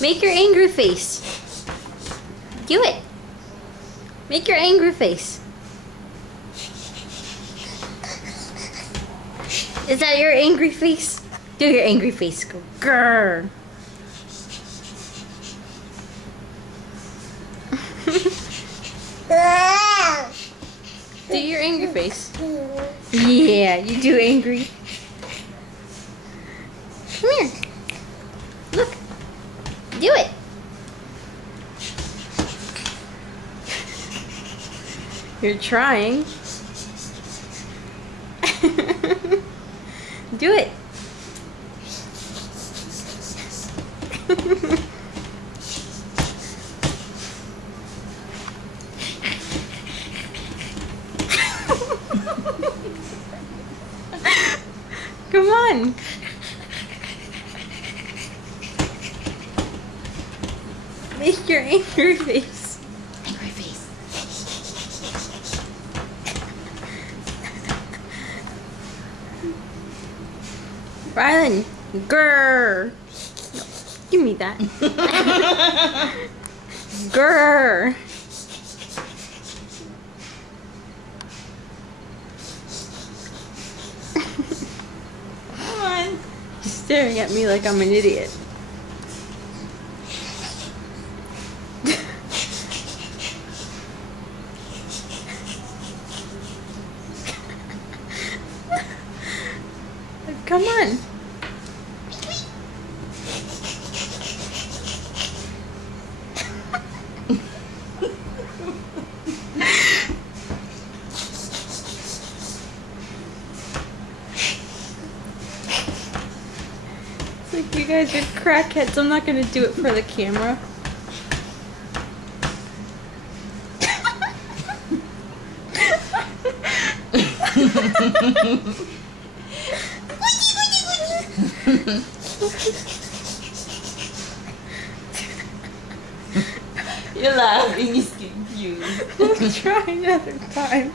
Make your angry face. Do it. Make your angry face. Is that your angry face? Do your angry face. Go grrr. Do your angry face. Yeah, you do angry. Come here. Look. Do it. You're trying. Do it. Come on. Make your angry face. Angry face. Rylan, grrr. No, give me that. Grrr. Come on. He's staring at me like I'm an idiot. Come on. It's like you guys are crackheads. I'm not gonna do it for the camera. You're laughing, he's confused. Let's try another time.